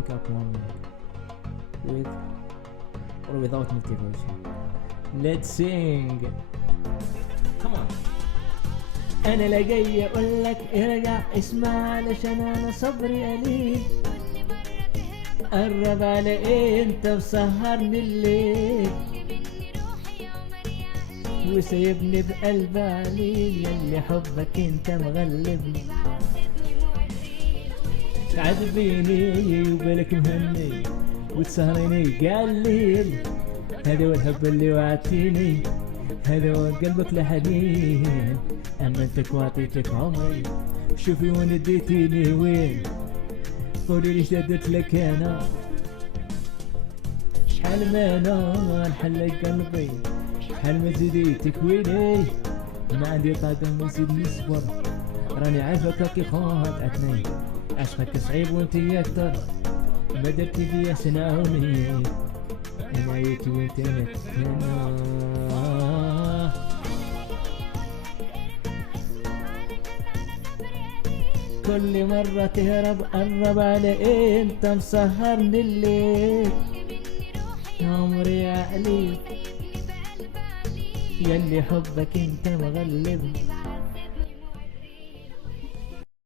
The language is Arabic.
link up morning with or without motivation. Let's sing. Come on. انا لا جاي اقول لك ارجع اسمع علشان انا صبري قليل. قرب على ايه انت مسهرني الليل وسايبني بقلب عليل، ياللي حبك انت مغلبني تعذبيني وبالك مهني وتسهريني قليل. هذا هو الحب اللي وعدتيني، هذا هو قلبك لحنين، امنتك واعطيتك عمري، شوفي وين اديتيني وين، قولي ليش درت لك انا، شحال ما انا نحلك قلبي، شحال ما تزيدي تكويني، ما عندي طاقة ما نزيد نصبر، راني عارفك راكي خاطئتني، عشقك صعيب وانتي اكتر، ما درتي بيا سناوني، انا عييت وانت نتمنى. كل مرة تهرب قرب على ايه انت مسهرني الليل، عمري عقلي ياللي حبك انت مغلبني